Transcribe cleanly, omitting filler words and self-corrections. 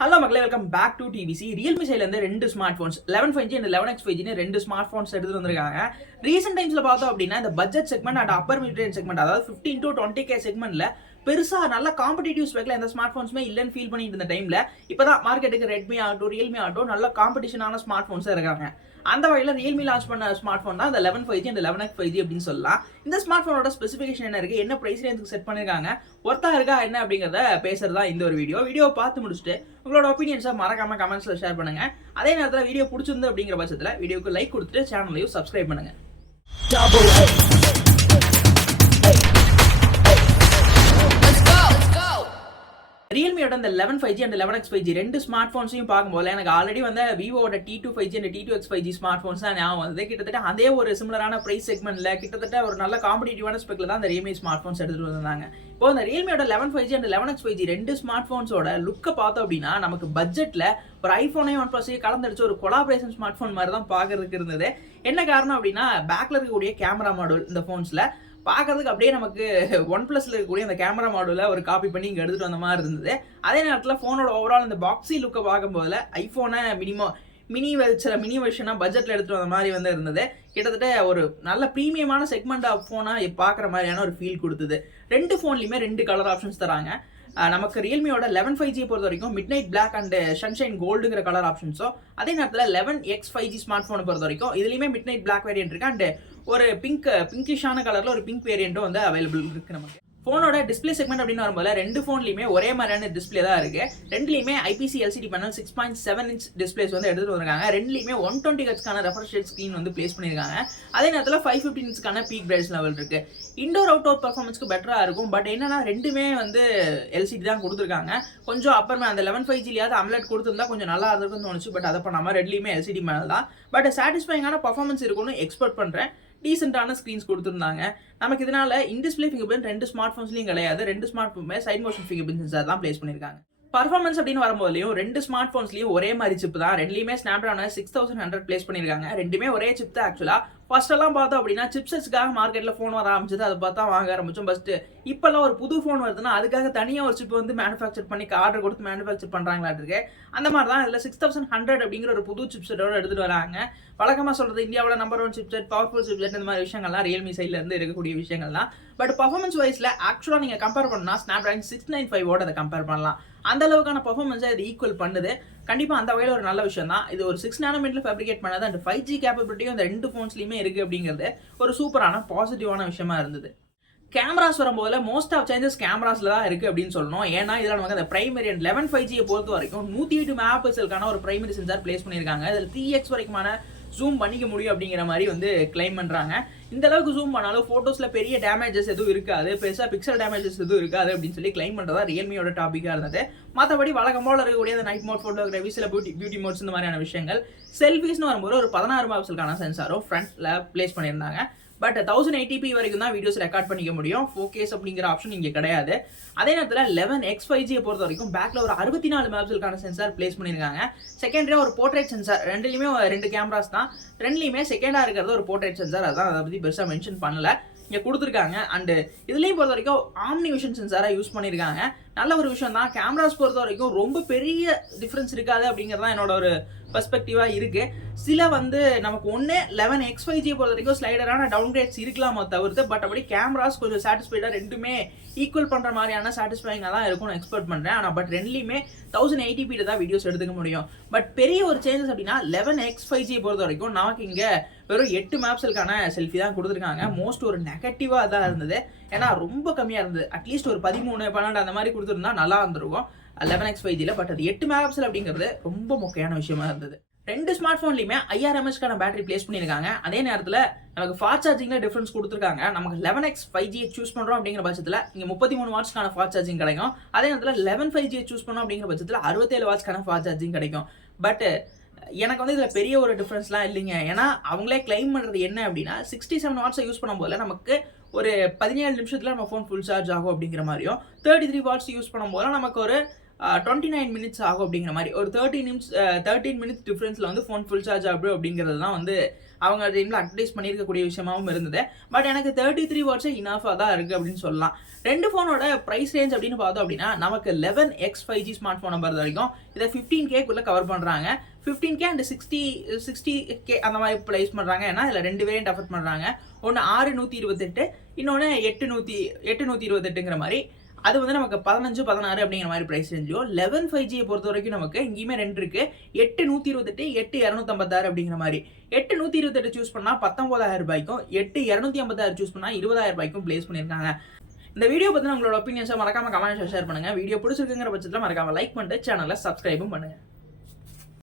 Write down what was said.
Hello மக்களே, welcome back to TVC. Realme சைட்லேருந்து ரெண்டு smart phones 11 5G and 11X 5G ரெண்டு ஸ்மார்ட் ஃபோன்ஸ் எடுத்துட்டு வந்திருக்காங்க. ரீசெண்ட் டைம்ஸ்ல பார்த்தோம் அப்படின்னா இந்த budget segment and upper mid range segment, அதாவது 15 to 20K செக்மெண்ட்ல பெருசா நல்ல காம்படிட்டிவ் ஸ்பெக்ல எந்த ஸ்மார்ட் ஃபோன்ஸுமே இல்லைன்னு ஃபீல் பண்ணிட்டு இருந்த டைம்ல இப்பதான் மார்க்கெட்டுக்கு ரெட்மி ஆகட்டும் ரியல்மி ஆகட்டும் நல்ல காம்படிஷனான ஸ்மார்ட் ஃபோன்ஸாக இருக்காங்க. அந்த வகையில் ரியல்மி லான்ச் பண்ண ஸ்மார்ட் ஃபோன் தான் இந்த 11 5G அண்ட் 11X 5G அப்படின்னு சொல்லலாம். இந்த ஸ்மார்ட் ஃபோனோட ஸ்பெசிஃபிகேஷன் என்ன இருக்கு, என்ன பிரைஸ் ரேஞ்சுக்கு செட் பண்ணிருக்காங்க, ஒர்த்தா இருக்கா என்ன அப்படிங்கிறத பேசுறதா இந்த ஒரு வீடியோ பார்த்து முடிச்சுட்டு உங்களோட ஒப்பீனியன்ஸை மறக்காம கமெண்ட்ஸ்ல ஷேர் பண்ணுங்க. அதே நேரத்தில் வீடியோ பிடிச்சிருந்து அப்படிங்கிற பட்சத்தில் வீடியோக்கு லைக் கொடுத்துட்டு சேனலையும் சப்ஸ்கிரைப் பண்ணுங்க. ரியல்மியோட இந்த 11 5G அண்ட் 11X 5G ரெண்டு ஸ்மார்ட் ஃபோன்ஸையும் பார்க்கும்போது எனக்கு ஆல்ரெடி வந்து விவோட T2 5G and T2X 5G smart phones தான் ஞாபகம் வந்து கிட்டத்தட்ட அதே ஒரு சிமிலரான பிரைஸ் செக்மெண்ட்ல கிட்டத்தட்ட ஒரு நல்ல காம்படிட்டிவான ஸ்பெக்ல தான் இந்த ரியல்மி ஸ்மார்ட் ஃபோன்ஸ் எடுத்துட்டு வந்தாங்க. இப்போ இந்த ரியல்மியோட 11 5G அண்ட் 11X 5G ரெண்டு ஸ்மார்ட் ஃபோன்ஸோட லுக்கை பார்த்தோம் அப்படின்னா நமக்கு பட்ஜெட்ல ஒரு ஐஃபோனையும் ஒன் பிளஸ் கலந்துடிச்சு ஒரு கொலாபரேஷன் ஸ்மார்ட் ஃபோன் மாதிரி தான் பார்க்கறதுக்கு இருந்தது. என்ன காரணம் அப்படின்னா பேக்ல இருக்கக்கூடிய கேமரா மாடல் இந்த ஃபோன்ஸ்ல பார்க்கறதுக்கு அப்படியே நமக்கு ஒன் பிளஸ்ல இருக்கக்கூடிய அந்த கேமரா மாடலை ஒரு காப்பி பண்ணி இங்கே எடுத்துட்டு வந்த மாதிரி இருந்தது. அதே நேரத்தில் ஃபோனோட ஓவரால் இந்த பாக்ஸி லுக்கை பார்க்கும்போது ஐஃபோனை மினி வெர்ஷனா பட்ஜெட்ல எடுத்துட்டு வந்த மாதிரி வந்து இருந்தது. கிட்டத்தட்ட ஒரு நல்ல ப்ரீமியமான செக்மெண்ட் ஆஃப் ஃபோனா பார்க்குற மாதிரியான ஒரு ஃபீல் கொடுத்தது. ரெண்டு ஃபோன்லையுமே ரெண்டு கலர் ஆப்ஷன்ஸ் தராங்க. நமக்கு ரியல்மியோட 11 5G பொறுத்த வரைக்கும் midnight black and sunshine கோல்டுங்கிற கலர் ஆப்ஷன்ஸோ, அதே நேரத்தில் 11X 5G ஸ்மார்ட் ஃபோனை பொறுத்த வரைக்கும் இதுலையுமே மிட் நைட் பிளாக் வேரியன்ட் இருக்கு அண்ட் ஒரு பிங்கிஷான கலர்ல ஒரு பிங்க் வேரியன்ட்டும் வந்து அவைலபிள் இருக்கு. நமக்கு ஃபோனோட டிஸ்பிளே செக்மெண்ட் அப்படின்னு வரும்போது ரெண்டு ஃபோன்லையுமே ஒரே மாதிரியான டிஸ்பிளே தான் இருக்கு. ரெண்டுலையுமே IPS LCD panel 6.7 inch displays வந்து எடுத்துட்டு வந்திருக்காங்க. ரெண்டுலையுமே 120 Hzக்கான ரெஃப்ரெஷ் ரேட் ஸ்க்ரீன் வந்து பிளேஸ் பண்ணியிருக்காங்க. அதே நேரத்தில் 515 inchக்கான பீக் பிரைட்னஸ் லெவல் இருக்கு. இண்டோர் அவுட்டோர் பர்ஃபார்மன்ஸ்க்கு பெட்டரா இருக்கும். பட் என்னன்னா ரெண்டுமே வந்து LCD தான் கொடுத்துருக்காங்க. கொஞ்சம் அப்புறமே அந்த 11 5Gலயாவது அம்லெட் கொடுத்துருந்தா கொஞ்சம் நல்லா இருந்திருக்குன்னு தோணுச்சு. பட் அதை பண்ணாம ரெண்டுலையுமே LCD பேனல் தான். பட் சாட்டிஸ்ஃபைங்கான பர்ஃபார்மன்ஸ் இருக்கும்னு எக்ஸ்பெக்ட் பண்றேன். டீசென்டான ஸ்க்ரீன்ஸ் கொடுத்துருந்தாங்க. நமக்கு இதனால இன்டிஸ்பிளே ஃபிங்கர் பிரிண்ட் ரெண்டு ஸ்மார்ட் ஃபோன்ஸ்லையும் கிடையாது. ரெண்டு ஸ்மார்ட் ஃபோனுமே side motion fingerprint sensor தான் பிளேஸ் பண்ணியிருக்காங்க. பர்ஃபார்மன்ஸ் அப்படின்னு வரும்போதுலையும் ரெண்டு ஸ்மார்ட் ஃபோன்ஸ்லையும் ஒரே மாதிரி சிப் தான். ரெண்டுலையுமே ஸ்னாப்டிராகன் 6100 பிளேஸ் பண்ணியிருக்காங்க. ரெண்டுமே ஒரே சிப் தான். ஆக்சுவலா ஃபர்ஸ்ட் எல்லாம் பார்த்தோம் அப்படின்னா சிப்செட்ஸ்க்காக மார்க்கெட்ல ஃபோன் வர ஆரம்பிச்சது, அதை பார்த்தா வாங்க ஆரம்பிச்சோம். ஃபர்ஸ்ட் இப்பெல்லாம் ஒரு புது ஃபோன் வருதுன்னா அதுக்காக தனியாக ஒரு சிப் வந்து மேனுஃபேக்சர் பண்ணி ஆர்டர் கொடுத்து மேனுஃபேக்சர் பண்றாங்களாட்டு இருக்கு. அந்த மாதிரி தான் இதில் 6100 அப்படிங்கிற ஒரு புது சிப்செட்டோட எடுத்துட்டு வராங்க. வழக்கமாக சொல்றது இந்தியாவோட நம்பர் 1 சிப்செட், பவர்ஃபுல் சிப்செட், இந்த மாதிரி விஷயங்கள்லாம் ரியல்மி சைட்ல இருந்து இருக்கக்கூடிய விஷயங்கள் தான். பட் பர்ஃபார்மன்ஸ் வைஸ்ல ஆக்சுவலா நீங்க கம்பேர் பண்ணா ஸ்னாப்டிராகன் 695 அதை கம்பேர் பண்ணலாம். அந்த அளவுக்கான பர்ஃபார்மன்ஸை இது ஈக்குவல் பண்ணுது. கண்டிப்பா அந்த வகையில் ஒரு நல்ல விஷயம் தான். இது ஒரு 6 nanometer ஃபேப்ரிகேட் பண்ணது அண்ட் 5G கேப்பபிலிட்டியும் இந்த ரெண்டு ஃபோன்ஸ்லையுமே இருக்கு அப்படிங்கிறது ஒரு சூப்பரான பாசிட்டிவான விஷயமா இருந்தது. கேமராஸ் வரும்போது மோஸ்ட் ஆஃப் சேஞ்சஸ் கேமராஸ்ல தான் இருக்கு அப்படின்னு சொல்லணும். ஏன்னா இதில் நமக்கு அந்த பிரைமரி அண்ட் 11 5G பொறுத்த வரைக்கும் 108 மெகாபிக்சலுக்கான ஒரு பிரைமரி சென்சார் பிளேஸ் பண்ணியிருக்காங்க. இதில் 3x வரைக்குமான ஜூம் பண்ணிக்க முடியும் அப்படிங்கிற மாதிரி வந்து கிளைம் பண்றாங்க. இந்த அளவுக்கு ஜூம் பண்ணாலும் போட்டோஸ்ல பெரிய டேமேஜஸ் எதுவும் இருக்காது, பெருசா பிக்சல் டேமேஜஸ் எதுவும் இருக்காது அப்படின்னு சொல்லி கிளைம் பண்றதா ரியல்மியோட டாபிக்கா இருந்தது. மற்றபடி வழக்கம் போல இருக்கக்கூடிய அந்த நைட் மோட் போட்டோகிராஃபி, சில பியூட்டி மோட்ஸ், இந்த மாதிரியான விஷயங்கள். செல்ஃபிஸ்னு வரும்போது ஒரு 16 மெகாபிக்சலுக்கான சென்சாரும் ஃப்ரண்ட்ல பிளேஸ் பண்ணியிருந்தாங்க. பட் 1080p வரைக்கும் தான் வீடியோஸ் ரெக்கார்ட் பண்ணிக்க முடியும். 4K அப்படிங்கிற ஆப்ஷன் இங்கே கிடையாது. அதே நேரத்தில் 11X 5G பொறுத்த வரைக்கும் பேக்ல ஒரு 64 மெகாபிக்சலுக்கான சென்சார் பிளேஸ் பண்ணியிருக்காங்க. செகண்டரியா ஒரு போர்ட்ரேட் சென்சார், ரெண்டுலையுமே ரெண்டு கேமராஸ் தான். ரெண்டுலையுமே செகண்டா இருக்கிறது ஒரு போர்ட்ரேட் சென்சார். அதான் அதை பற்றி பெருசாக மென்ஷன் பண்ணல, இங்கே கொடுத்துருக்காங்க. அண்டு இதுலேயும் பொறுத்த வரைக்கும் ஆம்னி விஷன் சென்சாராக யூஸ் பண்ணியிருக்காங்க. நல்ல ஒரு விஷயம் தான். கேமராஸ் பொறுத்த வரைக்கும் ரொம்ப பெரிய டிஃப்ரென்ஸ் இருக்காது அப்படிங்கிறது தான் என்னோட ஒரு பெர்ஸ்பெக்டிவாக இருக்கு. சில வந்து நமக்கு 11X 5G பொறுத்த வரைக்கும் ஸ்லைடரான டவுன்கிரேட்ஸ் இருக்கலாமோ தவிர்த்து, பட் அப்படி கேமராஸ் கொஞ்சம் சாட்டிஸ்ஃபைடாக ரெண்டுமே ஈக்குவல் பண்ணுற மாதிரியான சாட்டிஸ்ஃபைங்காக தான் இருக்கும்னு எக்ஸ்பெக்ட் பண்ணுறேன். ஆனால் பட் ரெண்டுலையுமே 1080p தான் வீடியோஸ் எடுத்துக்க முடியும். பட் பெரிய ஒரு சேஞ்சஸ் அப்படின்னா 11X 5G பொறுத்த வரைக்கும் நமக்கு இங்கே வெறும் 8 மெகாபிக்சலுக்கான செல்ஃபி தான் கொடுத்துருக்காங்க. மோஸ்ட் ஒரு நெகட்டிவாக தான் இருந்தது. ஏன்னா ரொம்ப கம்மியாக இருந்தது. அட்லீஸ்ட் ஒரு 13 12 அந்த மாதிரி கொடுத்துருந்தா நல்லா இருந்திருக்கும் 11X 5Gல. பட் அது 8 மெகாபிக்சல் அப்படிங்கிறது ரொம்ப முக்கியமான விஷயமா இருந்தது. ரெண்டு ஸ்மார்ட் ஃபோன்லையுமே 5000 mAh பேட்டரி பிளேஸ் பண்ணியிருக்காங்க. அதே நேரத்தில் நமக்கு ஃபாஸ்ட் சார்ஜிங்ல டிஃபரன்ஸ் கொடுத்துருக்காங்க. நமக்கு 11X 5G சூஸ் பண்றோம் அப்படிங்கிற பட்சத்தில் இங்கே 33 வாட்ஸ்க்கான ஃபாஸ்ட் சார்ஜிங் கிடைக்கும். அதே நேரத்தில் 11 5G சூஸ் பண்ணோம் அப்படிங்கிற பட்சத்தில் 67 வாட்ஸ்க்கான ஃபாஸ்ட் சார்ஜிங் கிடைக்கும். பட் எனக்கு வந்து இதில் பெரிய ஒரு டிஃப்ரென்ஸ்லாம் இல்லைங்க. ஏன்னா அவங்களே கிளைம் பண்ணுறது என்ன அப்படின்னா 67 வாட்ஸை யூஸ் பண்ணும்போது நமக்கு ஒரு 17 நிமிஷத்தில் நம்ம ஃபோன் ஃபுல் சார்ஜ் ஆகும் அப்படிங்கிற மாதிரியும், 33 வாட்ஸ் யூஸ் பண்ணும்போது நமக்கு ஒரு 29 மினிட்ஸ் ஆகும் அப்படிங்கிற மாதிரி ஒரு 13 மினிட்ஸ் டிஃபரன்ஸில் வந்து ஃபோன் ஃபுல் சார்ஜ் ஆகும் அப்படிங்கிறது தான் வந்து அவங்க டைமில் அட்வர்டைஸ் பண்ணியிருக்கக்கூடிய விஷயமாவும் இருந்தது. பட் எனக்கு 33 வாட்ஸே இனாஃபாக தான் இருக்குது அப்படின்னு சொல்லலாம். ரெண்டு ஃபோனோட ப்ரைஸ் ரேஞ்ச் அப்படின்னு பார்த்தோம் அப்படின்னா நமக்கு 11X 5G ஸ்மார்ட் ஃபோனை பொறுத்த வரைக்கும் இதை 15K கவர் பண்ணுறாங்க. 15K அண்ட் 60K அந்த மாதிரி ப்ரைஸ் பண்ணுறாங்க. ஏன்னா இதில் 2 வேரியன்ட் ஆஃபர் பண்ணுறாங்க. ஒன்று 6128, இன்னொன்று 828ங்கிற மாதிரி. அது வந்து நமக்கு 15, 16 அப்படிங்கிற மாதிரி பிரைஸ் ரேஞ்சிலும் 11 5G பொறுத்த வரைக்கும் நமக்கு இங்கேயுமே 2 இருக்கு. 8128, 8256 அப்படிங்கிற மாதிரி. 8128 சூஸ் பண்ணா 19000 ரூபாய்க்கும், 8256 சூஸ் பண்ணா 20000 ரூபாய்க்கும் பிளேஸ் பண்ணியிருக்காங்க. இந்த வீடியோ பத்தின உங்களோட ஒப்பீனியன்ஸை மறக்காம கமெண்ட்ஸ் ஷேர் பண்ணுங்க. வீடியோ பிடிச்சிருக்குங்கிற பட்சத்தில் மறக்காம லைக் பண்ணிட்டு சேனலை சப்ஸ்கிரைபும் பண்ணுங்க.